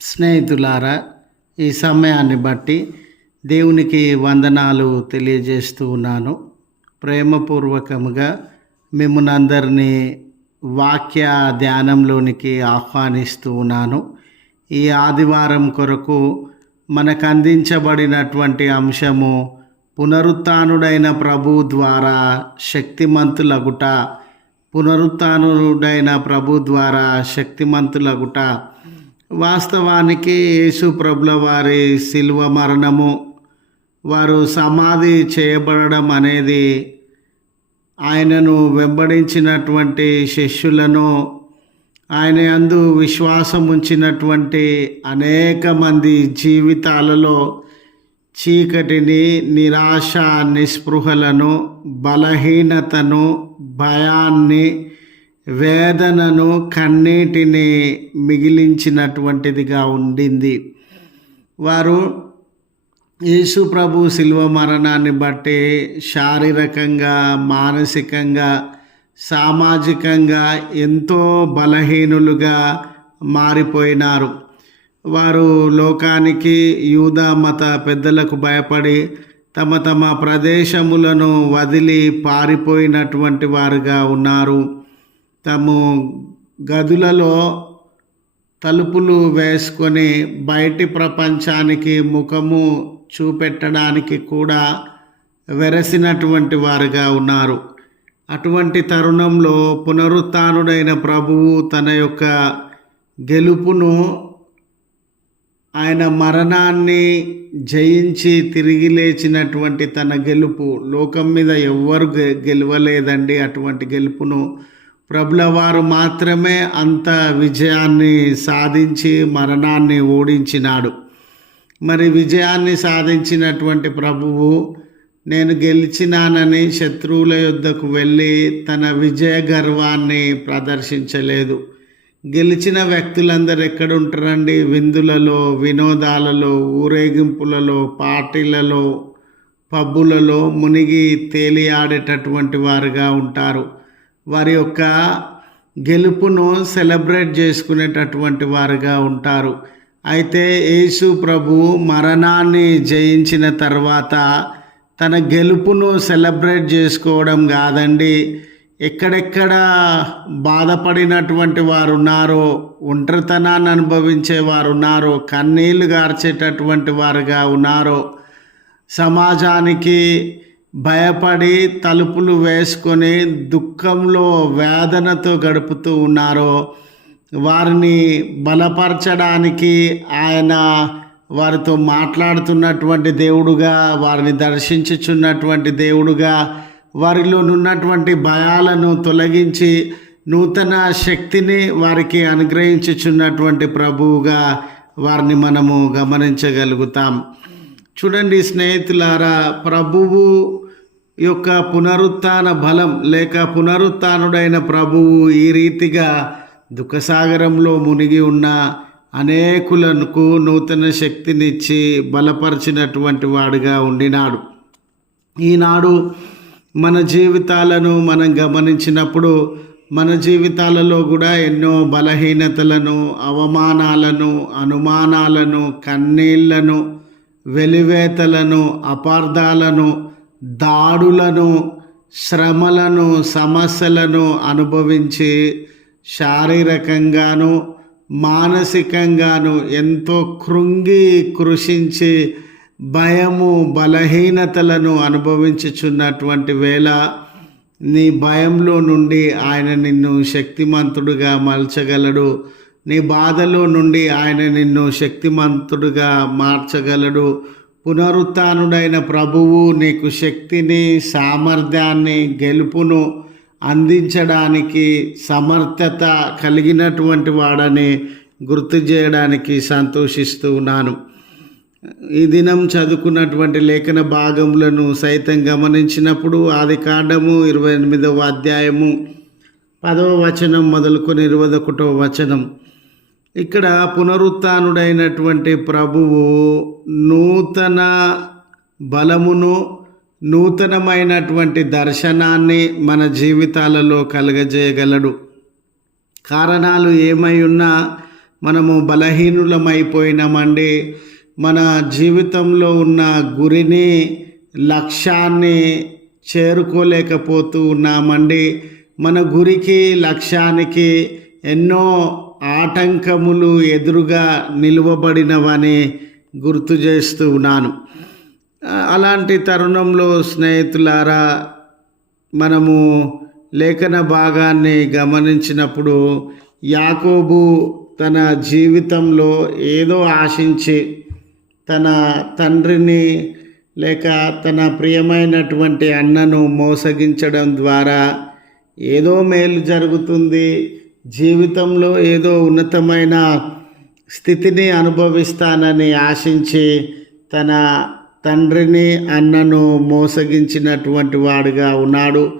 స్నేహితులారా ఈ సమయాన్ని బట్టి దేవునికి వందనాలు తెలియజేస్తూ ఉన్నాను. ప్రేమపూర్వకముగా మిమ్మల్ని అందరినీ వాక్య ధ్యానంలోనికి ఆహ్వానిస్తూ ఉన్నాను. ఈ ఆదివారం కొరకు మనకు అందించబడినటువంటి అంశము పునరుత్నుడైన ప్రభు ద్వారా శక్తిమంతులగుట పునరుత్నుడైన ప్రభు ద్వారా శక్తిమంతులగుట వాస్తవానికి యేసు ప్రభుల వారి శిల్వ మరణము వారు సమాధి చేయబడడం అనేది ఆయనను వెంబడించినటువంటి శిష్యులను ఆయన అందు విశ్వాసం ఉంచినటువంటి అనేక మంది జీవితాలలో చీకటిని నిరాశ నిస్పృహలను బలహీనతను భయాన్ని వేదనను కన్నీటిని మిగిలించినటువంటిదిగా ఉండింది. వారు యేసు ప్రభు శిల్వ మరణాన్ని బట్టి శారీరకంగా మానసికంగా సామాజికంగా ఎంతో బలహీనులుగా మారిపోయినారు. వారు లోకానికి యూదా మత పెద్దలకు భయపడి తమ తమ ప్రదేశములను వదిలి పారిపోయినటువంటి వారుగా ఉన్నారు. తము గదులలో తలుపులు వేసుకొని బయటి ప్రపంచానికి ముఖము చూపెట్టడానికి కూడా వెరసినటువంటి వారుగా ఉన్నారు. అటువంటి తరుణంలో పునరుత్డైన ప్రభువు తన యొక్క గెలుపును ఆయన మరణాన్ని జయించి తిరిగి లేచినటువంటి తన గెలుపు లోకం మీద ఎవ్వరు గెలవలేదండి అటువంటి గెలుపును ప్రభుల వారు మాత్రమే అంత విజయాన్ని సాధించి మరణాన్ని ఓడించినాడు. మరి విజయాన్ని సాధించినటువంటి ప్రభువు నేను గెలిచినానని శత్రువుల యొద్దకు వెళ్ళి తన విజయ గర్వాన్ని ప్రదర్శించలేదు. గెలిచిన వ్యక్తులందరూ ఎక్కడుంటారండి? విందులలో వినోదాలలో ఊరేగింపులలో పార్టీలలో పబ్బులలో మునిగి తేలియాడేటటువంటి వారుగా ఉంటారు. వారి యొక్క గెలుపును సెలబ్రేట్ చేసుకునేటటువంటి వారుగా ఉంటారు. అయితే యేసు ప్రభు మరణాన్ని జయించిన తర్వాత తన గెలుపును సెలబ్రేట్ చేసుకోవడం కాదండి. ఎక్కడెక్కడ బాధపడినటువంటి వారు ఉన్నారో ఒంటరితనాన్ని అనుభవించే వారు ఉన్నారో కన్నీళ్ళు గార్చేటటువంటి వారుగా ఉన్నారో సమాజానికి భయపడి తలుపులు వేసుకొని దుఃఖంలో వేదనతో గడుపుతూ ఉన్నారో వారిని బలపరచడానికి ఆయన వారితో మాట్లాడుతున్నటువంటి దేవుడుగా వారిని దర్శించుచున్నటువంటి దేవుడుగా వారిలో ఉన్నటువంటి భయాలను తొలగించి నూతన శక్తిని వారికి అనుగ్రహించుచున్నటువంటి ప్రభువుగా వారిని మనము గమనించగలుగుతాం. చూడండి స్నేహితులారా ప్రభువు యొక్క పునరుత్న బలం లేక పునరుత్డైన ప్రభువు ఈ రీతిగా దుఃఖసాగరంలో మునిగి ఉన్న అనేకులకు నూతన శక్తినిచ్చి బలపరిచినటువంటి వాడుగా ఉండినాడు. ఈనాడు మన జీవితాలను మనం గమనించినప్పుడు మన జీవితాలలో కూడా ఎన్నో బలహీనతలను అవమానాలను అనుమానాలను కన్నీళ్ళను వెలివేతలను అపార్థాలను దాడులను శ్రమలను సమస్యలను అనుభవించి శారీరకంగాను మానసికంగాను ఎంతో కృంగి కృషించి భయము బలహీనతలను అనుభవించుచున్నటువంటి వేళ నీ భయంలో నుండి ఆయన నిన్ను శక్తిమంతుడుగా మలచగలడు. నీ బాధలో నుండి ఆయన నిన్ను శక్తిమంతుడుగా మార్చగలడు. పునరుత్డైన ప్రభువు నీకు శక్తిని సామర్థ్యాన్ని గెలుపును అందించడానికి సమర్థత కలిగినటువంటి వాడని గుర్తు చేయడానికి సంతోషిస్తూ ఉన్నాను. ఈ దినం చదువుకున్నటువంటి లేఖన భాగములను సైతం గమనించినప్పుడు ఆది కాండము ఇరవై ఎనిమిదవ అధ్యాయము పదవ వచనం మొదలుకొని ఇరవై ఒకటవ వచనం. ఇక్కడ పునరుత్డైనటువంటి ప్రభువు నూతన బలమును నూతనమైనటువంటి దర్శనాన్ని మన జీవితాలలో కలగజేయగలడు. కారణాలు ఏమై ఉన్నా మనము బలహీనులమైపోయినామండి. మన జీవితంలో ఉన్న గురిని లక్ష్యాన్ని చేరుకోలేకపోతూ ఉన్నామండి. మన గురికి లక్ష్యానికి ఎన్నో ఆటంకములు ఎదురుగా నిలువబడినవని గుర్తు చేస్తూ ఉన్నాను. అలాంటి తరుణంలో స్నేహితులారా మనము లేఖన భాగాన్ని గమనించినప్పుడు యాకోబు తన జీవితంలో ఏదో ఆశించి తన తండ్రిని లేక తన ప్రియమైనటువంటి అన్నను మోసగించడం ద్వారా ఏదో మేలు జరుగుతుంది జీవితంలో ఏదో ఉన్నతమైన స్థితిని అనుభవిస్తానని ఆశించి తన తండ్రిని అన్నను మోసగించినటువంటి వాడుగా ఉన్నాడు.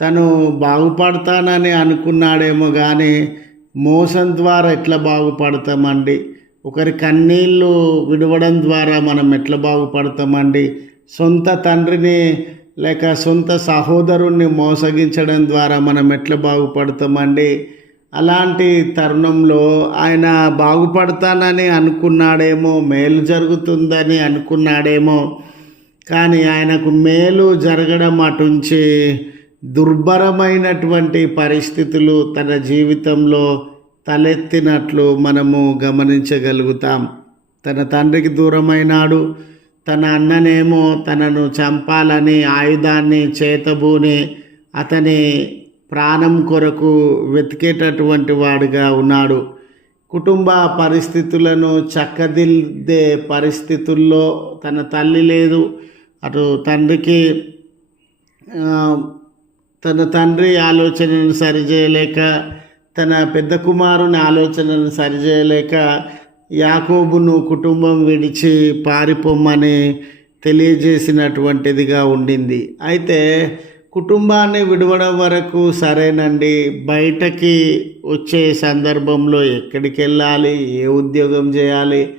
తను బాగుపడతానని అనుకున్నాడేమో కానీ మోసం ద్వారా ఎట్లా బాగుపడతామండి? ఒకరి కన్నీళ్ళు విడవడం ద్వారా మనం ఎట్లా బాగుపడతామండి? సొంత తండ్రిని లేక సొంత సహోదరుణ్ణి మోసగించడం ద్వారా మనం ఎట్లా బాగుపడతామండి? అలాంటి తరుణంలో ఆయన బాగుపడతానని అనుకున్నాడేమో మేలు జరుగుతుందని అనుకున్నాడేమో కానీ ఆయనకు మేలు జరగడం అటుంచి దుర్భరమైనటువంటి పరిస్థితులు తన జీవితంలో తలెత్తినట్లు మనము గమనించగలుగుతాం. తన తండ్రికి దూరమైనాడు తన అన్ననేమో తనను చంపాలని ఆయుధాన్ని చేతబూని అతని ప్రాణం కొరకు వెతికేటటువంటి వాడుగా ఉన్నాడు. కుటుంబ పరిస్థితులను చక్కదిద్దే పరిస్థితుల్లో తన తల్లి లేదు. అటు తండ్రికి తన తండ్రి ఆలోచనను సరిచేయలేక తన పెద్ద కుమారుని ఆలోచనను సరిచేయలేక యాకోబును కుటుంబం విడిచి పారిపోమ్మని తెలియజేసినటువంటిదిగా ఉండింది. అయితే కుటుంబాన్ని విడవడం వరకు సరేనండి. బయటకి వచ్చే సందర్భంలో ఎక్కడికి వెళ్ళాలి ఏ ఉద్యోగం చేయాలి?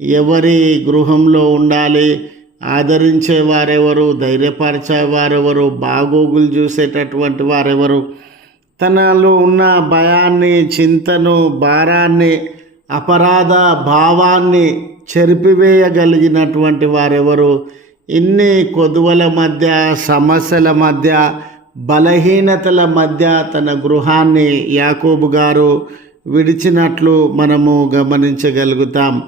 ఎవరి గృహంలో ఉండాలి? ఆదరించే వారెవరు? ధైర్యపరిచే వారెవరు? బాగోగులు చూసేటటువంటి వారెవరు? తనలో ఉన్న భయాన్ని చింతను భారాన్ని అపరాధ భావాన్ని చెరిపివేయగలిగినటువంటి వారెవరు? ఇన్ని కొదువల మధ్య సమస్యల మధ్య బలహీనతల మధ్య తన గృహాన్ని యాకోబు గారు విడిచినట్లు మనము గమనించగలుగుతాం.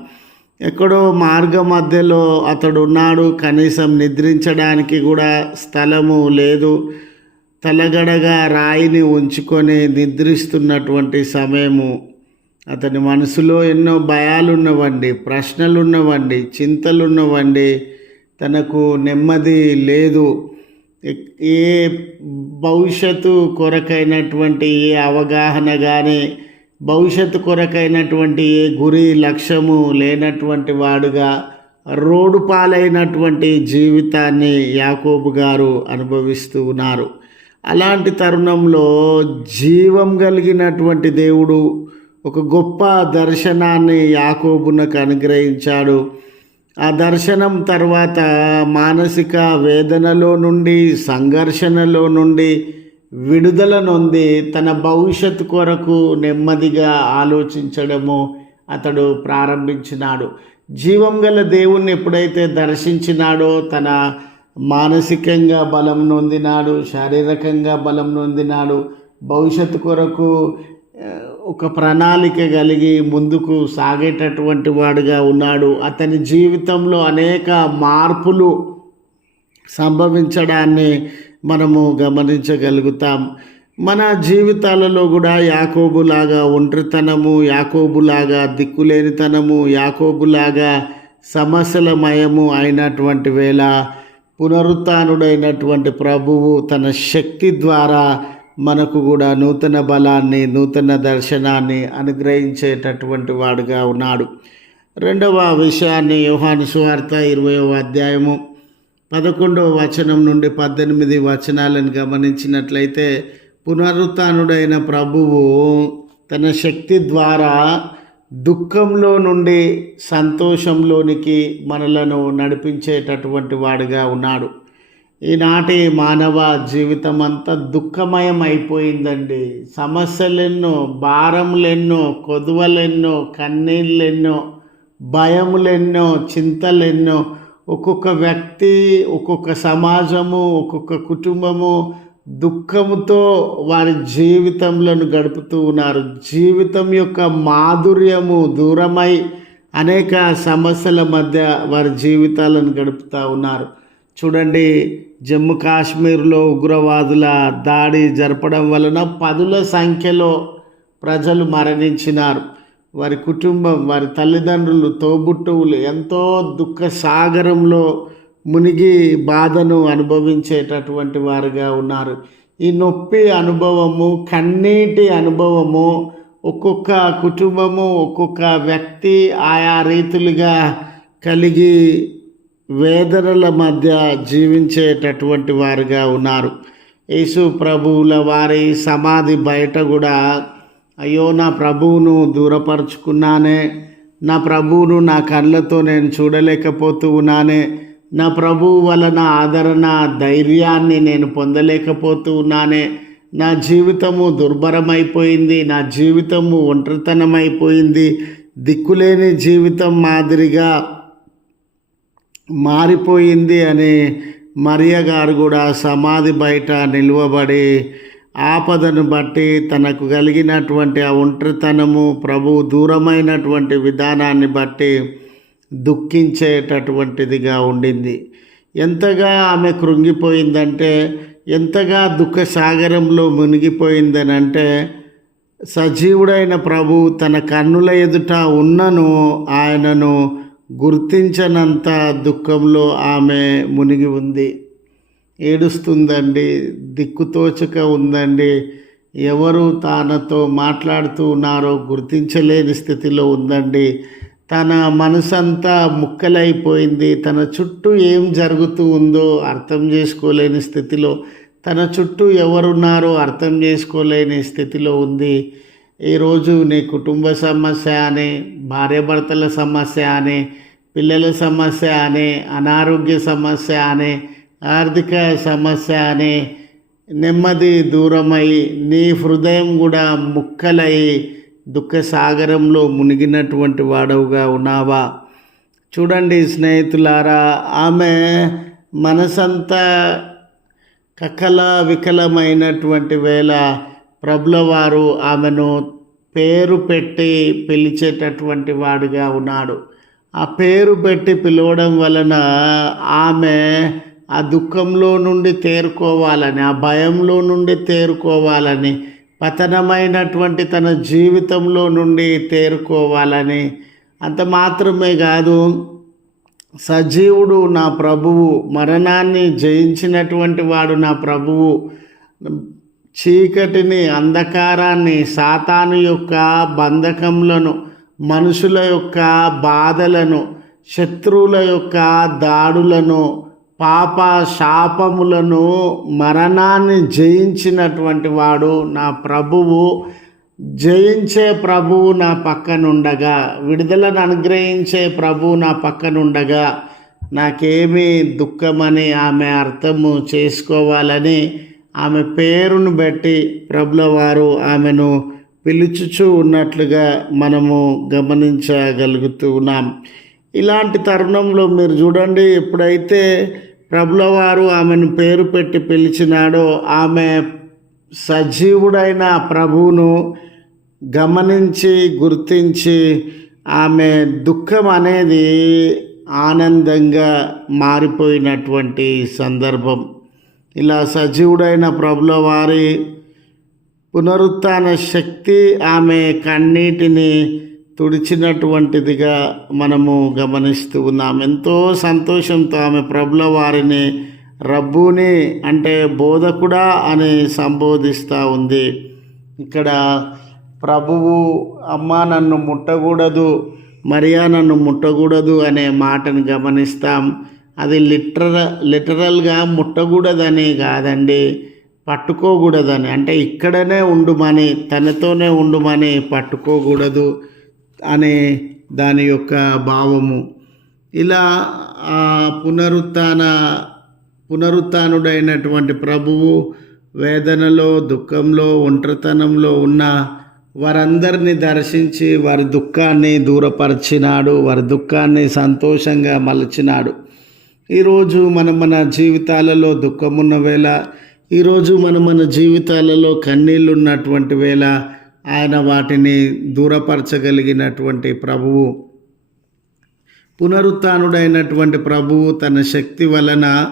ఎక్కడో మార్గ మధ్యలో అతడు ఉన్నాడు కనీసం నిద్రించడానికి కూడా స్థలము లేదు. తలగడగా రాయిని ఉంచుకొని నిద్రిస్తున్నటువంటి సమయము. అతని మనసులో ఎన్నో భయాలున్నవండి ప్రశ్నలున్నవండి చింతలున్నవండి. తనకు నెమ్మది లేదు. ఏ భవిష్యత్తు కొరకైనటువంటి ఏ అవగాహన కానీ భవిష్యత్తు కొరకైనటువంటి ఏ గురి లక్ష్యము లేనటువంటి వాడుగా రోడ్డు పాలైనటువంటి జీవితాన్ని యాకోబు గారు అనుభవిస్తూ ఉన్నారు. అలాంటి తరుణంలో జీవం కలిగినటువంటి దేవుడు ఒక గొప్ప దర్శనాన్ని యాకోబునకు అనుగ్రహించాడు. ఆ దర్శనం తర్వాత మానసిక వేదనలో నుండి సంఘర్షణలో నుండి విడుదల నొంది తన భవిష్యత్తు కొరకు నెమ్మదిగా ఆలోచించడము అతడు ప్రారంభించినాడు. జీవం గల దేవుణ్ణి ఎప్పుడైతే దర్శించినాడో తన మానసికంగా బలం నొందినాడు శారీరకంగా బలం నొందినాడు. భవిష్యత్తు కొరకు ఒక ప్రణాళిక కలిగి ముందుకు సాగేటటువంటి వాడుగా ఉన్నాడు. అతని జీవితంలో అనేక మార్పులు సంభవించడాన్ని మనము గమనించగలుగుతాం. మన జీవితాలలో కూడా యాకోబులాగా ఒంటరితనము యాకోబులాగా దిక్కులేనితనము యాకోబులాగా సమస్యలమయము అయినటువంటి వేళ పునరుత్డైనటువంటి ప్రభువు తన శక్తి ద్వారా మనకు కూడా నూతన బలాన్ని నూతన దర్శనాన్ని అనుగ్రహించేటటువంటి వాడుగా ఉన్నాడు. రెండవ విషయాన్ని యోహాను సువార్త ఇరవయవ అధ్యాయము పదకొండవ వచనం నుండి పద్దెనిమిది వచనాలను గమనించినట్లయితే పునరుత్డైన ప్రభువు తన శక్తి ద్వారా దుఃఖంలో నుండి సంతోషంలోనికి మనలను నడిపించేటటువంటి వాడుగా ఉన్నాడు. ఈనాటి మానవ జీవితం అంతా దుఃఖమయం అయిపోయిందండి సమస్యలెన్నో భారములెన్నో కొదువలెన్నో కన్నీళ్ళెన్నో భయములెన్నో చింతలెన్నో ఒక్కొక్క వ్యక్తి ఒక్కొక్క సమాజము ఒక్కొక్క కుటుంబము దుఃఖముతో వారి జీవితంలో గడుపుతూ ఉన్నారు. జీవితం యొక్క మాధుర్యము దూరమై అనేక సమస్యల మధ్య వారి జీవితాలను గడుపుతూ ఉన్నారు. చూడండి జమ్మూ కాశ్మీర్లో ఉగ్రవాదుల దాడి జరపడం వలన పదుల సంఖ్యలో ప్రజలు మరణించినారు. వారి కుటుంబం వారి తల్లిదండ్రులు తోబుట్టువులు ఎంతో దుఃఖ సాగరంలో మునిగి బాధను అనుభవించేటటువంటి వారుగా ఉన్నారు. ఈ నొప్పి అనుభవము కన్నీటి అనుభవము ఒక్కొక్క కుటుంబము ఒక్కొక్క వ్యక్తి ఆయా రీతులుగా కలిగి వేదనల మధ్య జీవించేటటువంటి వారుగా ఉన్నారు. యేసు ప్రభువుల వారి సమాధి బయట కూడా అయ్యో నా ప్రభువును దూరపరుచుకున్నానే నా ప్రభువును నా కళ్ళతో నేను చూడలేకపోతూ ఉన్నానే నా ప్రభువు వలన ఆదరణ ధైర్యాన్ని నేను పొందలేకపోతూ ఉన్నానే నా జీవితము దుర్భరమైపోయింది నా జీవితము ఒంటరితనమైపోయింది దిక్కులేని జీవితం మాదిరిగా మారిపోయింది అని మరియ గారు కూడా సమాధి బయట నిలువబడి ఆపదను బట్టి తనకు కలిగినటువంటి ఆ ఒంటరితనము ప్రభు దూరమైనటువంటి విధానాన్ని బట్టి దుఃఖించేటటువంటిదిగా ఉండింది. ఎంతగా ఆమె కృంగిపోయిందంటే ఎంతగా దుఃఖ సాగరంలో మునిగిపోయిందని అంటే సజీవుడైన ప్రభు తన కన్నుల ఎదుట ఉన్నను ఆయనను గుర్తించనంత దుఃఖంలో ఆమె మునిగి ఉంది. ఏడుస్తుందండి దిక్కుతోచక ఉందండి. ఎవరు తానతో మాట్లాడుతూ ఉన్నారో గుర్తించలేని స్థితిలో ఉందండి. తన మనసంతా ముక్కలైపోయింది. తన చుట్టూ ఏం జరుగుతూ ఉందో అర్థం చేసుకోలేని స్థితిలో తన చుట్టూ ఎవరున్నారో అర్థం చేసుకోలేని స్థితిలో ఉంది. ఈరోజు నీ కుటుంబ సమస్య అని భార్యాభర్తల సమస్య అని పిల్లల సమస్య అని అనారోగ్య సమస్య అని ఆర్థిక సమస్య అని నెమ్మది దూరమై నీ హృదయం కూడా ముక్కలై దుఃఖ సాగరంలో మునిగినటువంటి వాడవుగా ఉన్నావా? చూడండి స్నేహితులారా ఆమె మనసంతా కకల వికలమైనటువంటి వేళ ప్రభుల వారు ఆమెను పేరు పెట్టి పిలిచేటటువంటి వాడుగా ఉన్నాడు. ఆ పేరు పెట్టి పిలవడం వలన ఆమె ఆ దుఃఖంలో నుండి తేరుకోవాలని ఆ భయంలో నుండి తేరుకోవాలని పతనమైనటువంటి తన జీవితంలో నుండి తేరుకోవాలని. అంత మాత్రమే కాదు సజీవుడు నా ప్రభువు మరణాన్ని జయించినటువంటి వాడు నా ప్రభువు. చీకటిని అంధకారాన్ని సాతాను యొక్క బంధకములను మనుషుల యొక్క బాధలను శత్రువుల యొక్క దాడులను పాప శాపములను మరణాన్ని జయించినటువంటి వాడు నా ప్రభువు. జయించే ప్రభువు నా పక్కనుండగా విడుదలను అనుగ్రహించే ప్రభువు నా పక్కనుండగా నాకేమీ దుఃఖమని ఆమె అర్థము చేసుకోవాలని ఆమె పేరును బట్టి ప్రభుల వారు ఆమెను పిలుచుచూ ఉన్నట్లుగా మనము గమనించగలుగుతున్నాం ఇలాంటి తరుణంలో మీరు చూడండి ఎప్పుడైతే ప్రభుల వారు ఆమెను పేరు పెట్టి పిలిచినాడో ఆమె సజీవుడైన ప్రభువును గమనించి గుర్తించి ఆమె దుఃఖం అనేది ఆనందంగా మారిపోయినటువంటి సందర్భం. ఇలా సజీవుడైన ప్రభుల వారి పునరుత్న శక్తి ఆమె కన్నీటిని తుడిచినటువంటిదిగా మనము గమనిస్తూ ఉన్నాం. ఎంతో సంతోషంతో ఆమె ప్రభుల వారిని రబ్బుని అంటే బోధకుడా అని సంబోధిస్తూ ఉంది. ఇక్కడ ప్రభువు అమ్మ నన్ను ముట్టకూడదు మరియా నన్ను ముట్టకూడదు అనే మాటను గమనిస్తాం. అది లిటర లిటరల్గా ముట్టకూడదని కాదండి. పట్టుకోకూడదని. అంటే ఇక్కడనే ఉండుమని తనతోనే ఉండుమని పట్టుకోకూడదు అనే దాని యొక్క భావము. ఇలా ఆ పునరుత్న పునరుత్డైనటువంటి ప్రభువు వేదనలో దుఃఖంలో ఒంటరితనంలో ఉన్న వారందరినీ దర్శించి వారి దుఃఖాన్ని దూరపరిచినాడు వారి దుఃఖాన్ని సంతోషంగా మలచినాడు. ఈరోజు మనం మన జీవితాలలో దుఃఖమున్న వేళ ఈరోజు మనం మన జీవితాలలో కన్నీళ్ళు ఉన్నటువంటి వేళ ఆయన వాటిని దూరపరచగలిగినటువంటి ప్రభువు. పునరుత్డైనటువంటి ప్రభువు తన శక్తి వలన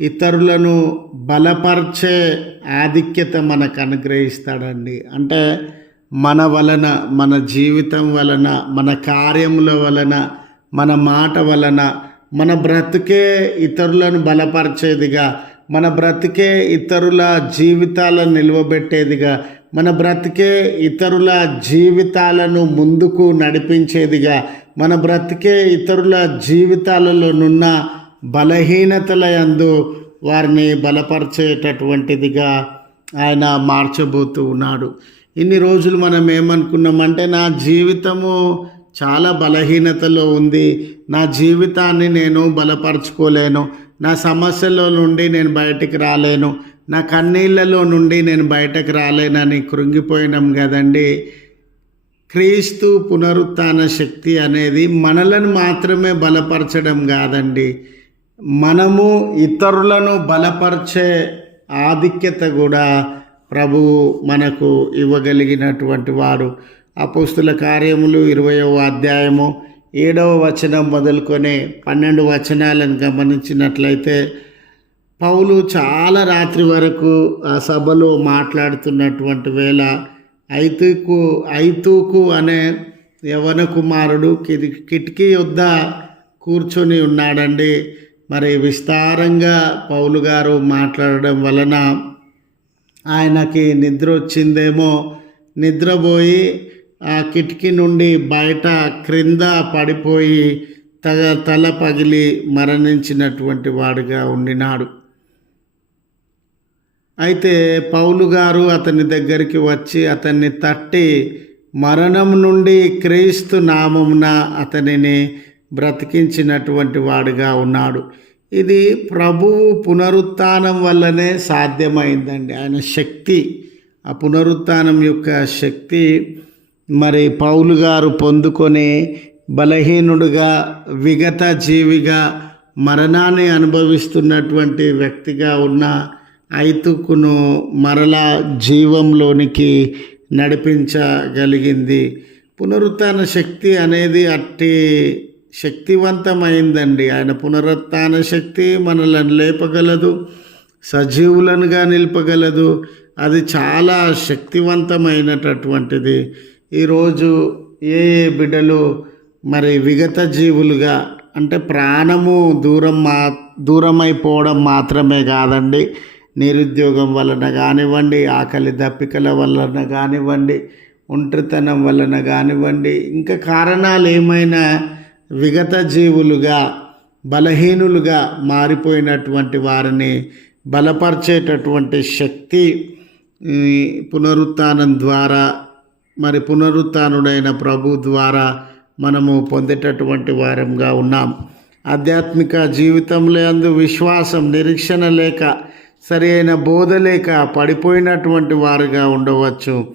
ఇతరులను బలపరిచే ఆధిక్యత మనకు అనుగ్రహిస్తాడండి. అంటే మన వలన మన జీవితం వలన మన కార్యముల వలన మన మాట వలన మన బ్రతుకే ఇతరులను బలపరిచేదిగా మన బ్రతికే ఇతరుల జీవితాలను నిలవబెట్టేదిగా మన బ్రతికే ఇతరుల జీవితాలను ముందుకు నడిపించేదిగా మన బ్రతికే ఇతరుల జీవితాలలోనున్న బలహీనతల యందు వారిని బలపరిచేటటువంటిదిగా ఆయన మార్చబోతూ ఉన్నాడు. ఇన్ని రోజులు మనం ఏమనుకున్నామంటే నా జీవితము చాలా బలహీనతలో ఉంది. నా జీవితాన్ని నేను బలపరచుకోలేను. నా సమస్యలో నుండి నేను బయటికి రాలేను. నా కన్నీళ్ళలో నుండి నేను బయటకు రాలేనని కృంగిపోయినాం కదండి. క్రీస్తు పునరుత్న శక్తి అనేది మనలను మాత్రమే బలపరచడం కాదండి. మనము ఇతరులను బలపరిచే ఆధిక్యత కూడా ప్రభువు మనకు ఇవ్వగలిగినటువంటి వారు అపోస్తుల కార్యములు ఇరవయవ అధ్యాయము ఏడవ వచనం మొదలుకొని పన్నెండు వచనాలను గమనించినట్లయితే పౌలు చాలా రాత్రి వరకు ఆ సభలో మాట్లాడుతున్నటువంటి వేళ ఐతుకు ఐతూకు అనే యవన కుమారుడు కిటికీ వద్ద కూర్చొని ఉన్నాడండి. మరి విస్తారంగా పౌలు గారు మాట్లాడడం వలన ఆయనకి నిద్ర వచ్చిందేమో. నిద్రపోయి ఆ కిటికీ నుండి బయట క్రింద పడిపోయి తగ తల పగిలి మరణించినటువంటి వాడుగా ఉండినాడు. అయితే పౌలు గారు అతని దగ్గరికి వచ్చి అతన్ని తట్టి మరణం నుండి క్రీస్తు నామమున అతనిని బ్రతికించినటువంటి వాడుగా ఉన్నాడు. ఇది ప్రభువు పునరుత్నం వల్లనే సాధ్యమైందండి. ఆయన శక్తి ఆ పునరుత్నం యొక్క శక్తి మరి పౌలు గారు పొందుకొని బలహీనుడుగా విగత జీవిగా మరణాన్ని అనుభవిస్తున్నటువంటి వ్యక్తిగా ఉన్న ఐతుకును మరలా జీవంలోనికి నడిపించగలిగింది. పునరుత్న శక్తి అనేది అట్టి శక్తివంతమైందండి. ఆయన పునరుత్న శక్తి మనలను లేపగలదు సజీవులనుగా నిలపగలదు. అది చాలా శక్తివంతమైనటటువంటిది. ఈరోజు ఏ ఏ బిడ్డలు మరి విగత జీవులుగా అంటే ప్రాణము దూరం మా దూరమైపోవడం మాత్రమే కాదండి. నిరుద్యోగం వలన కానివ్వండి ఆకలి దప్పికల వలన కానివ్వండి ఒంటరితనం వలన కానివ్వండి ఇంకా కారణాలు ఏమైనా విగత జీవులుగా బలహీనులుగా మారిపోయినటువంటి వారిని బలపరిచేటటువంటి శక్తి పునరుత్నం ద్వారా మరి పునరుత్నుడైన ప్రభు ద్వారా మనము పొందేటటువంటి వారంగా ఉన్నాం. ఆధ్యాత్మిక జీవితంలో అందు విశ్వాసం నిరీక్షణ లేక సరి అయిన బోధ లేక పడిపోయినటువంటి వారుగా ఉండవచ్చు.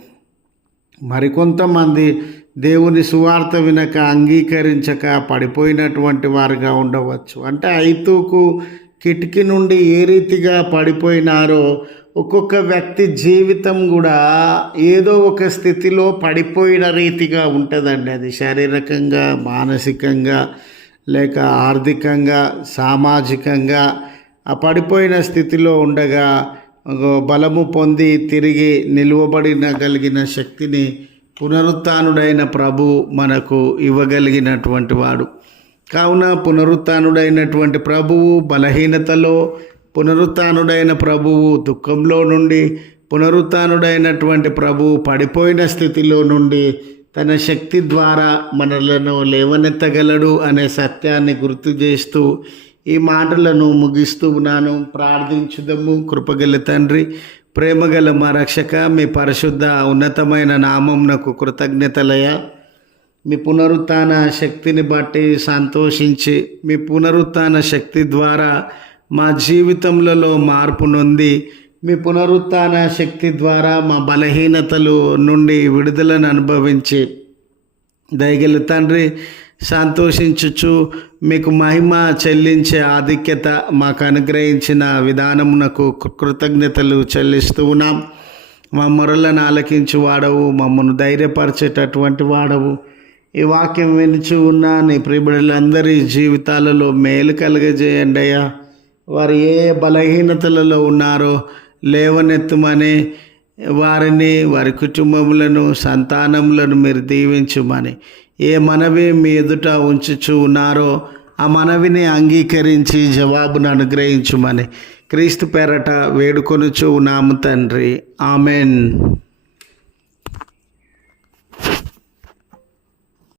మరికొంతమంది దేవుని సువార్త వినక అంగీకరించక పడిపోయినటువంటి వారుగా ఉండవచ్చు. అంటే ఐతూకు కిటికీ నుండి ఏ రీతిగా పడిపోయినారో ఒక్కొక్క వ్యక్తి జీవితం కూడా ఏదో ఒక స్థితిలో పడిపోయిన రీతిగా ఉంటుందండి. అది శారీరకంగా మానసికంగా లేక ఆర్థికంగా సామాజికంగా ఆ పడిపోయిన స్థితిలో ఉండగా బలము పొంది తిరిగి నిలువబడిన కలిగిన శక్తిని పునరుత్డైన ప్రభు మనకు ఇవ్వగలిగినటువంటి వాడు. కావున పునరుత్డైనటువంటి ప్రభువు బలహీనతలో పునరుత్డైన ప్రభువు దుఃఖంలో నుండి పునరుత్డైనటువంటి ప్రభువు పడిపోయిన స్థితిలో నుండి తన శక్తి ద్వారా మనలను లేవనెత్తగలడు అనే సత్యాన్ని గుర్తు చేస్తూ ఈ మాటలను ముగిస్తూ ఉన్నాను. ప్రార్థించుదము. కృపగల తండ్రి ప్రేమగల మా రక్షక మీ పరిశుద్ధ ఉన్నతమైన నామంనకు కృతజ్ఞతలయ మీ పునరుత్న శక్తిని బట్టి సంతోషించి మీ పునరుత్న శక్తి ద్వారా మా జీవితములలో మార్పు నొంది మీ పునరుత్న శక్తి ద్వారా మా బలహీనతలు నుండి విడుదలను అనుభవించి దయగల తండ్రి సంతోషించుచు మీకు మహిమ చెల్లించే ఆధిక్యత మాకు అనుగ్రహించిన విధానమునకు కృతజ్ఞతలు చెల్లిస్తూ ఉన్నాం. మా మొరలను ఆలకించి వాడవు మమ్మల్ని ధైర్యపరిచేటటువంటి వాడవు. ఈ వాక్యం వినిచి ఉన్న నీ ప్రిబిడలందరి జీవితాలలో మేలు కలుగజేయండి అయ్యా. వారు ఏ బలహీనతలలో ఉన్నారో లేవనెత్తమని వారిని వారి కుటుంబములను సంతానములను మీరు దీవించుమని. ఏ మనవి మీ ఎదుట ఉంచుచు ఉన్నారో ఆ మనవిని అంగీకరించి జవాబును అనుగ్రహించుమని. క్రీస్తు పేరట వేడుకొనుచు ఉన్నాము తండ్రి. ఆమెన్.